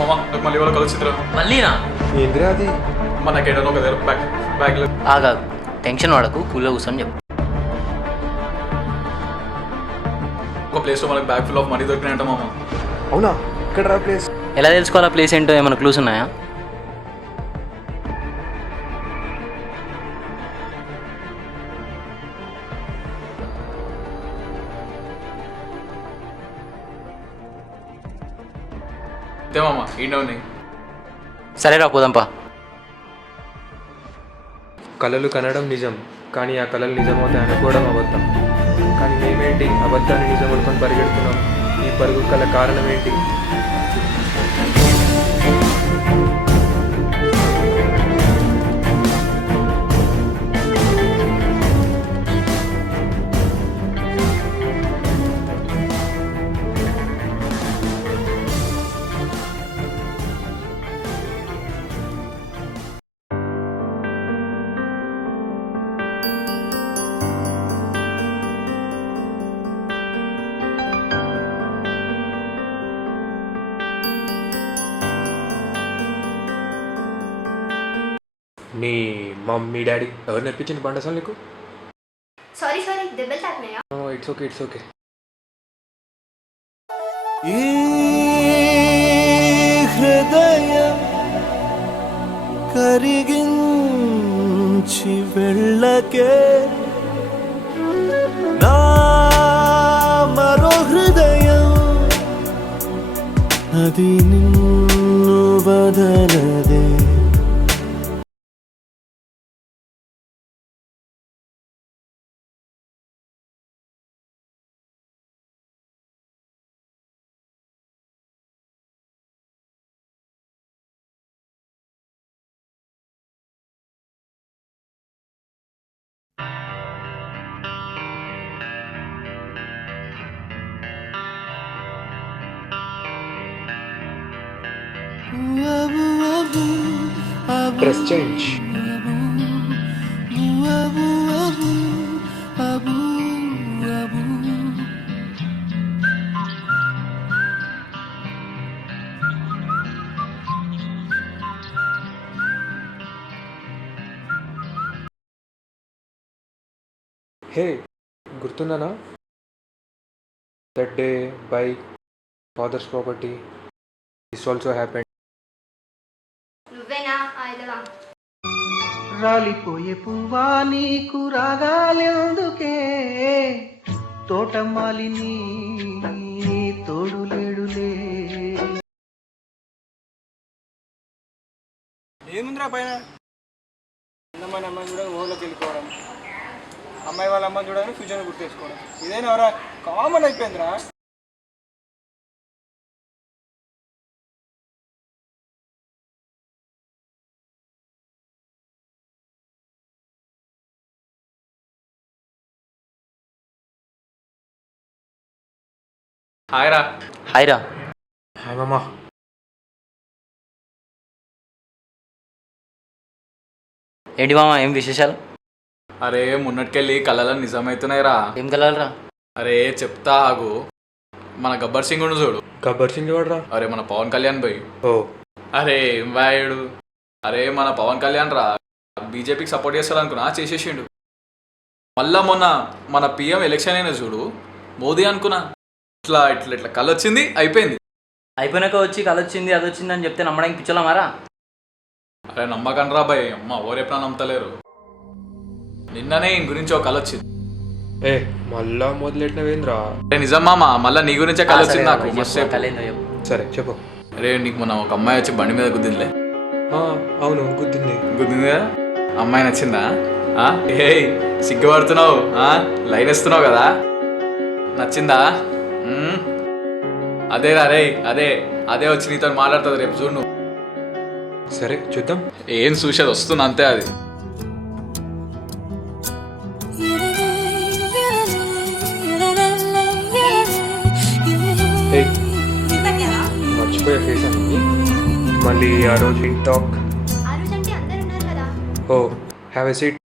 మామ నాకు మళ్ళీ వాళ్ళ కలిసిద్రా మళ్ళీనా? ఏంద్రా అది? మనకేటో ఒక దగ్గర బ్యాగ్ ఆగా టెన్షన్ వాడకు, కూల్గా కూర్చొని చెప్పు. ఒక ప్లేస్లో మనకి బ్యాగ్ ఫుల్ ఆఫ్ మనీ దొరికినాయంట మామ. అవునా? ఇక్కడ రా ప్లేస్. ఎలా తెలుసుకోవాలా ప్లేస్ ఏంటో? ఏమైనా క్లూస్ ఉన్నాయా? అంతే మామ, ఈయన ఉన్నాయి. సరేరా పోదాంపా. కళలు కనడం నిజం, కానీ ఆ కళలు నిజమవుతాయి అనుకోవడం అబద్ధం. కానీ మేమేంటి అబద్ధాన్ని నిజం అనుకొని పరిగెడుతున్నాం? ఈ పరుగు కల కారణం ఏంటి? నీ మమ్మీ డాడీ ఎవరు నేర్పించింది బండసాలు నీకు? సారీ దెబ్బలు తాకినాయా? It's okay, it's okay. ఈ హృదయం కరిగించి వెళ్ళకే నా మరో హృదయం అది నిన్ను వదలదే. Dress change. హే, గుర్తున్నానా? That day bike, father's property, this also happened. నువ్వేనా ఐదవా? రాలిపోయే పువ్వా నీకు రాగాలెందుకే, తోటమాలిని తోడు లేడులే. ఏముందిరా పైన? అన్నమైన అమ్మాయిని చూడని ఊళ్ళోకి వెళ్ళిపోవడం, అమ్మాయి వాళ్ళ అమ్మని చూడని ఫ్యూచర్ గుర్తేసుకోవడం, ఇదేనా ఎవరా కామన్ అయిపోయిందిరా. హాయ్ రా. హాయ్ రా. హాయ్ మామా. ఏంటి మామ, ఏం విశేషాలు? అరే మొన్నటికెళ్ళి కళలు నిజమవుతున్నాయి రా. ఏం కలవాలరా? అరే చెప్తా ఆగు. మన గబ్బర్ సింగ్ ఉండు చూడు. గబ్బర్ సింగ్ ఎవడరా? అరే మన పవన్ కళ్యాణ్ భాయ్. ఓ అరే ఏం వాయుడు. అరే మన పవన్ కళ్యాణ్ రా, బీజేపీకి సపోర్ట్ చేస్తారనుకున్నా చేసేసిండు. మళ్ళా మొన్న మన పిఎం ఎలక్షన్ అయినా చూడు, మోదీ అనుకున్నా. ఇట్లా ఇట్లా ఇట్లా కళ వచ్చింది, అయిపోయింది. అయిపోయినాక వచ్చి కళ వచ్చింది అది వచ్చింది అని చెప్తే నమ్మడానికి పిచ్చలా మారా? అరే నమ్మకండి రా భయ్, అమ్మ ఓరెప్పుడా నమ్మతలేరు. నిన్ననే ఈయన గురించి ఒక కళ వచ్చింది. ఏ మళ్ళా మొదలెట్టినవేంద్రా? అరే నిజం మామ, మళ్ళీ నీ గురించే కళ వచ్చింది నాకు. మస్తు సరే చెప్పు. అరే నీకు మొన్న ఒక అమ్మాయి వచ్చి బండి మీద గుద్దిందిలే. అవును గుద్దింది. గుద్దింది కదా? అమ్మాయి నచ్చిందా? ఏ సిగ్గుపడుతున్నావు, లైన్ ఇస్తున్నావు కదా, నచ్చిందా? అదే రే, అదే అదే వచ్చి నీతో మాట్లాడుతుంది రేపు చూడు. సరే చూద్దాం. ఏం చూసేది వస్తుంది అంతే. అది మర్చిపోయే ఫేస్ అని మళ్ళీ ఆ రోజు ఇన్ టాక్. ఆ రోజు అంటే అందరు ఉన్నారు కదా. ఓ హ్యావ్ ఎ సీట్.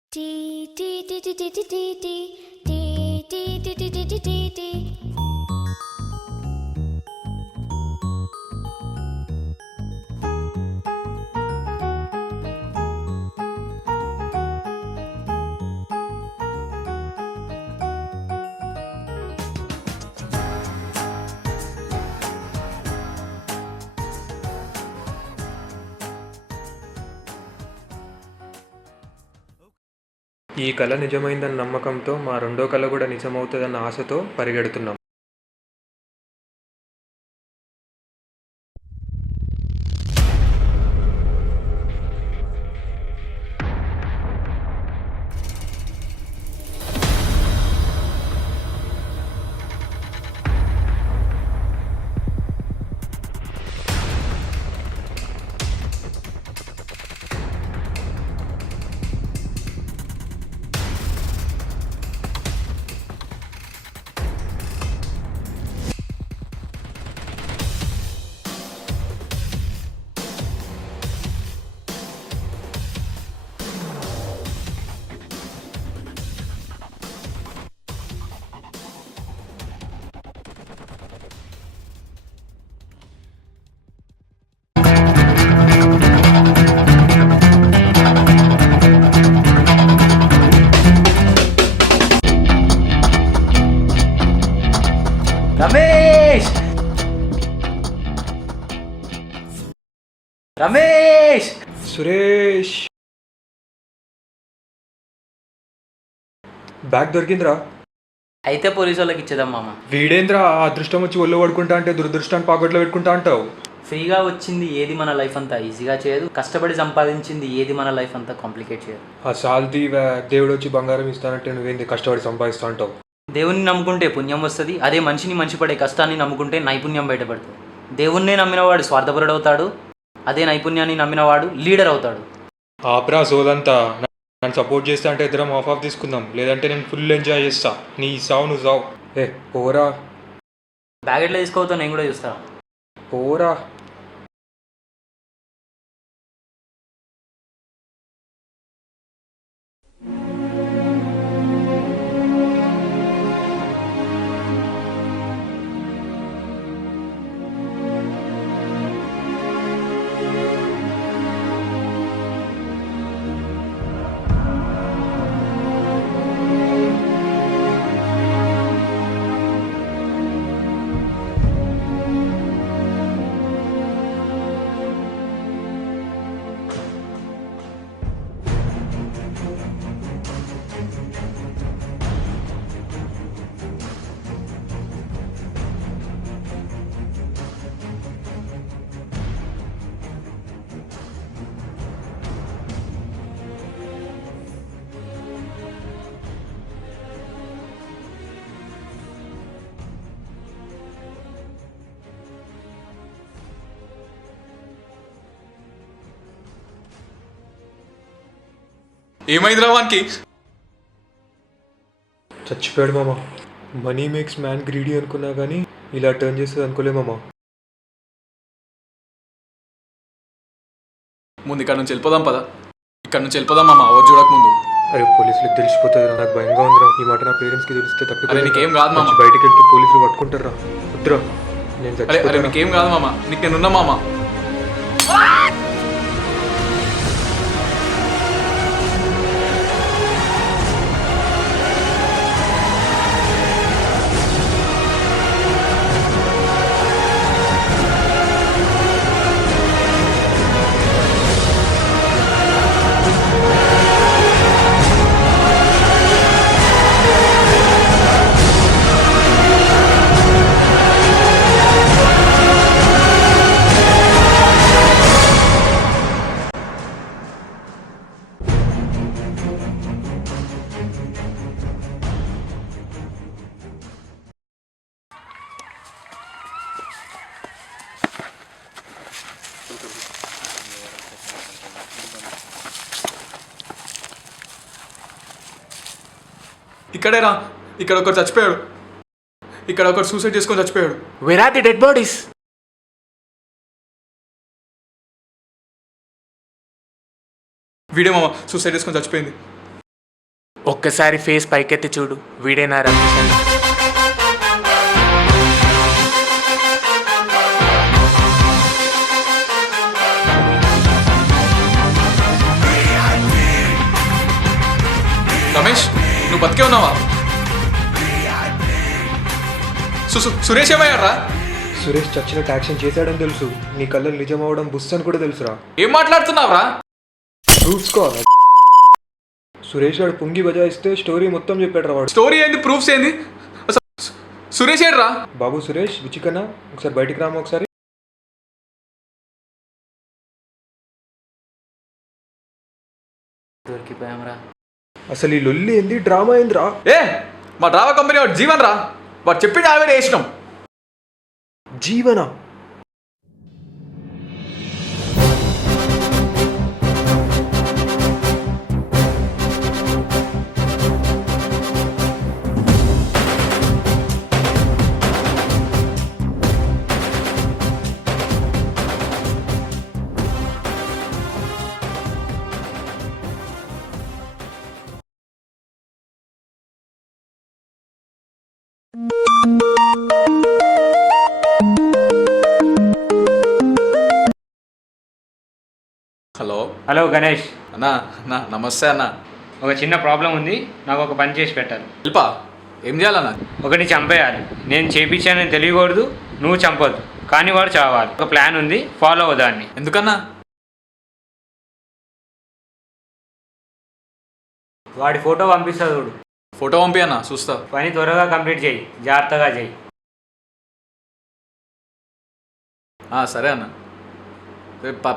ఈ కళ నిజమైందన్న నమ్మకంతో మా రెండో కళ కూడా నిజమవుతుందన్న ఆశతో పరిగెడుతున్నాం. రమేష్ రమేష్ సురేష్, బ్యాగ్ దొరికిందిరా. అయితే పోలీసు వాళ్ళకి ఇచ్చేద్దాం మామ. వీడేంద్రా ఆ అదృష్టం వచ్చి ఒళ్ళు పడుకుంటా అంటే దురదృష్టాన్ని పాకెట్లో పెట్టుకుంటా అంటావు. ఫ్రీగా వచ్చింది ఏది మన లైఫ్ అంతా ఈజీగా చేయదు, కష్టపడి సంపాదించింది ఏది మన లైఫ్ అంతా కాంప్లికేట్ చేయదు. ఆ సాల్తీ దేవుడు వచ్చి బంగారం ఇస్తానంటే నువ్వేంది కష్టపడి సంపాదిస్తా అంటావు. దేవుణ్ణి నమ్ముకుంటే పుణ్యం వస్తుంది, అదే మనిషిని మంచి పడే కష్టాన్ని నమ్ముకుంటే నైపుణ్యం బయటపడుతుంది. దేవుణ్ణే నమ్మినవాడు స్వార్థపరుడు అవుతాడు, అదే నైపుణ్యాన్ని నమ్మినవాడు లీడర్ అవుతాడు. ఆప్రా సోదంతా, నన్ను సపోర్ట్ చేస్తా అంటే ఇద్దరం ఆఫ్ తీసుకుందాం, లేదంటే నేను ఫుల్ ఎంజాయ్ చేస్తా. నీ సావు నువ్వు సావు. పోరా బ్యాగ్ ఎట్లా తీసుకోవద్దో నేను కూడా చూస్తాను. పోరా. ఏమైందిరా వానికి? చచ్చిపోయాడు మామ. మనీ మేక్స్ మ్యాన్ గ్రీడీ అనుకున్నా కానీ ఇలా టర్న్ చేస్తుంది అనుకోలే మామ. ముందు ఇక్కడ నుంచి వెళ్ళిపోదాం పదా, ఇక్కడ నుంచి వెళ్ళిపోదాం మామ, ఎవరు చూడక ముందు. అరే పోలీసులకు తెలిసిపోతుంది, నాకు భయంగా ఉందిరా. ఈ మాట నా పేరెంట్స్కి తెలిస్తే అరే నీకేం కాదు మామ. బయటకు వెళ్తే పోలీసులు పట్టుకుంటారా. వద్దురా, నేను అరే అరే చచ్చిపోతాను. నీకేం కాదు మామ, నీకు నేనున్నా మామ. ఇక్కడేరా, ఇక్కడ ఒకరు చచ్చిపోయాడు, ఇక్కడ ఒకరు సూసైడ్ చేసుకొని చచ్చిపోయాడు. Where are the dead bodies? వీడే మామ సూసైడ్ చేసుకొని చచ్చిపోయింది. ఒక్కసారి ఫేస్ పైకెత్తి చూడు, వీడేనా రమేష్ అని? రమేష్ నువ్వు బతికే ఉన్నావా? సురేష్ ఏమయ్యారా? సురేష్ చచ్చినట్టు యాక్షన్ చేశాడని తెలుసు, నీ కళ్ళలు నిజం అవడం బుస్ అని కూడా తెలుసురా. ఏం మాట్లాడుతున్నావురా? ప్రూఫ్స్ కావాలా? సురేష్ గారు పొంగి బజాయిస్తే స్టోరీ మొత్తం చెప్పాడు వాడు. స్టోరీ ఏంది, ప్రూఫ్స్ ఏంది? అసలు సురేష్ ఏడ్రా? బాబు సురేష్ విచికన్నా ఒకసారి బయటికి రామా ఒకసారి. దొరికిపోయాంరా. అసలు ఈ లొల్లి ఏంది, డ్రామా ఏందిరా? ఏ మా డ్రామా కంపెనీ వాడు జీవన్ రా, వాడు చెప్పింది ఆవిడ వేసినాం. జీవన హలో హలో గణేష్, అన్నా, అన్నా నమస్తే అన్న. ఒక చిన్న ప్రాబ్లం ఉంది, నాకు ఒక పని చేసి పెట్టాలి. హెల్పా? ఏం చేయాలన్నా? ఒకటి చంపేయాలి. నేను చేపించానని తెలియకూడదు, నువ్వు చంపొద్దు, కానీ వాడు చావాలి. ఒక ప్లాన్ ఉంది, ఫాలో అవ్వదాన్ని. ఎందుకన్నా? వాడి ఫోటో పంపిస్తా చూడు. ఫోటో పంపి అన్న, చూస్తా. పని త్వరగా కంప్లీట్ చేయి, జాగ్రత్తగా చేయి. సరే అన్న.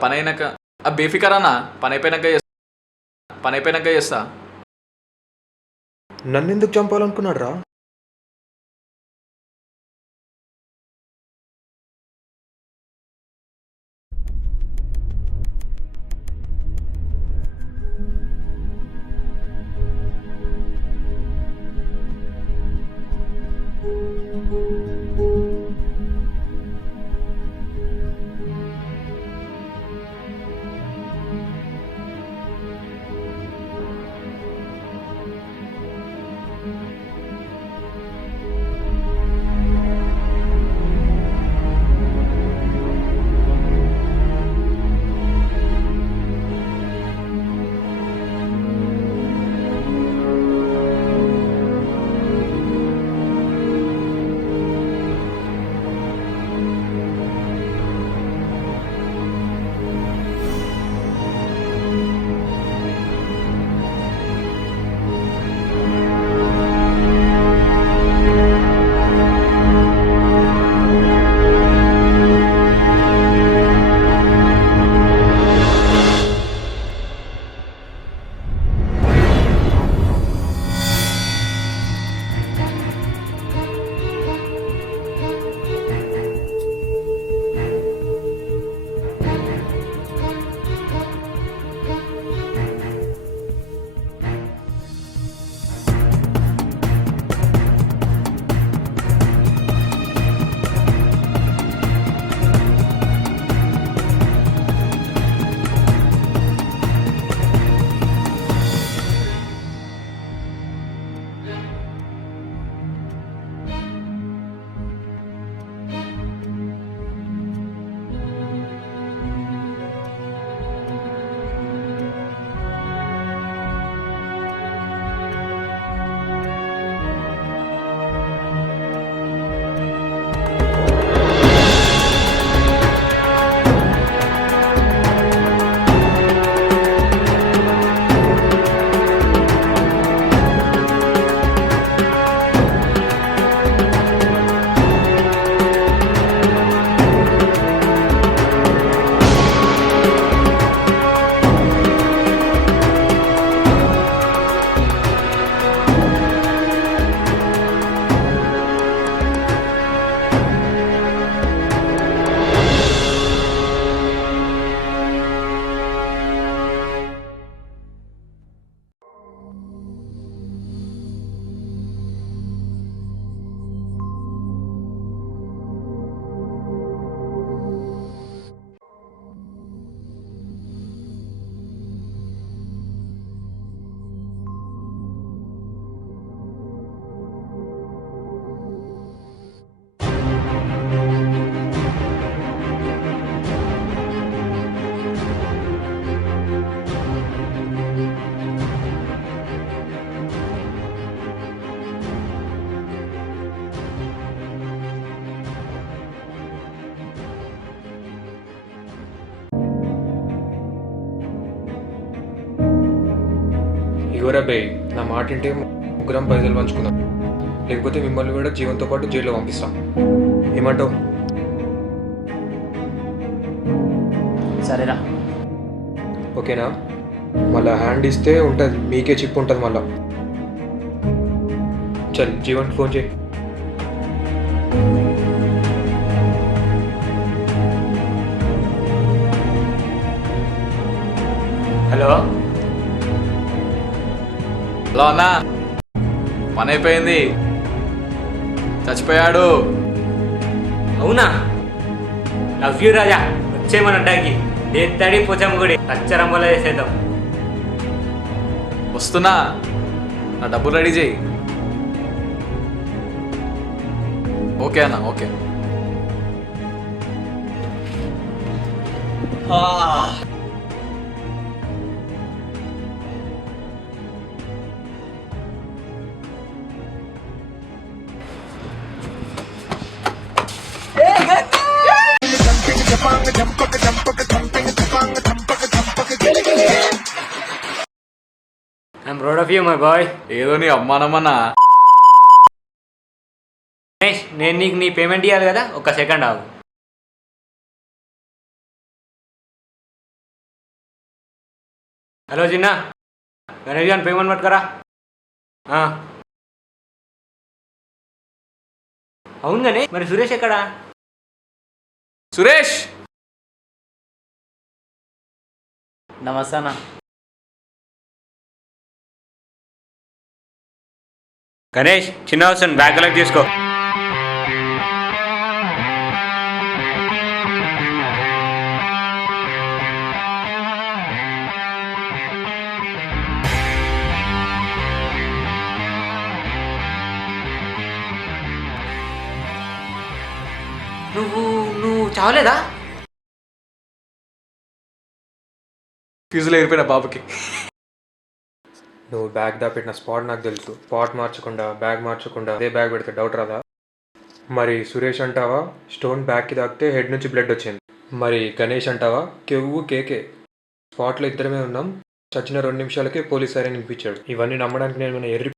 పని అయినాక బేఫికర్ అన్న, పని అయిపోయినాక చేస్తా. నన్నెందుకు చంపాలనుకున్నాడు రా? ఎవరా బే, నా మాట వింటే ముగ్గురం పైసలు పంచుకుందాం, లేకపోతే మిమ్మల్ని కూడా జీవంతో పాటు జైల్లో పంపిస్తాం. ఏమంటావు? సరేరా. ఓకేనా? మళ్ళీ హ్యాండ్ ఇస్తే ఉంటుంది, మీకే చిప్ ఉంటుంది మళ్ళా. చల్ జీవన్ ఫోన్ చేయి. హలో, హలో అన్న, పని అయిపోయింది, చచ్చిపోయాడు. అవునా? లవ్ యూ రాజా. వచ్చే మన అడ్డాకి దేత్తాడి పోచమ్మ గుడి అచ్చరంబలో చేసేద్దాం. వస్తున్నా, నా డబ్బులు రెడీ చేయి. ఓకే అన్న, okay. I'm proud of you my boy. ఏదో నీ అమ్మానమ్మన్నా. గణేష్, నేను నీకు నీ పేమెంట్ ఇవ్వాలి కదా, ఒక సెకండ్ ఆగు. హలో చిన్న, గణేష్ గారిని పేమెంట్ పట్టుకరా. అవును గణేష్, మరి సురేష్ ఎక్కడా? సురేష్, నమస్తే అన్న. గణేష్, చిన్న వస్తుంది, బ్యాగ్ కలెక్ట్ తీసుకో. నువ్వు చావలేదా? ఫీజులో ఏరిపోయిన బాబుకి. నువ్వు బ్యాగ్ దాపెట్టిన స్పాట్ నాకు తెలుసు. స్పాట్ మార్చకుండా, బ్యాగ్ మార్చకుండా అదే బ్యాగ్ పెడితే డౌట్ రాదా? మరి సురేష్ అంటావా, స్టోన్ బ్యాగ్కి తాకితే హెడ్ నుంచి బ్లడ్ వచ్చింది. మరి గణేష్ అంటావా, కెవ్వు కేకే. స్పాట్లో ఇద్దరమే ఉన్నాం, చచ్చిన 2 నిమిషాలకే పోలీస్ సైరన్ వినిపించాడు. ఇవన్నీ నమ్మడానికి నేను ఏమైనా ఎర్రి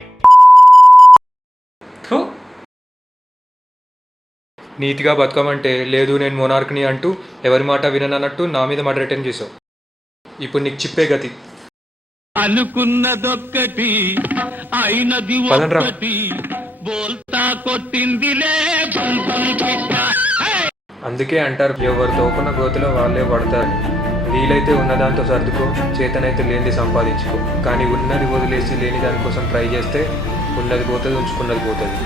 నీతిగా బతకమంటే లేదు నేను మోనార్క్ని అంటూ ఎవరి మాట విననన్నట్టు నా మీద మాట రిటర్న్ చేసావు. ఇప్పుడు నీకు చిప్పే గతి. అనుకున్నదొక్కటి అయినది పదండ్రా. ఒక్కటి బోల్తా కొట్టిందిలే. అందుకే అంటారు, ఎవరు తోకున్న గోతిలో వాళ్ళే పడతారు. వీలైతే ఉన్నదాంతో సర్దుకో, చేతనైతే లేనిది సంపాదించుకో. కానీ ఉన్నది వదిలేసి లేని దానికోసం ట్రై చేస్తే ఉన్నది పోతుంది, ఉంచుకున్నది పోతుంది.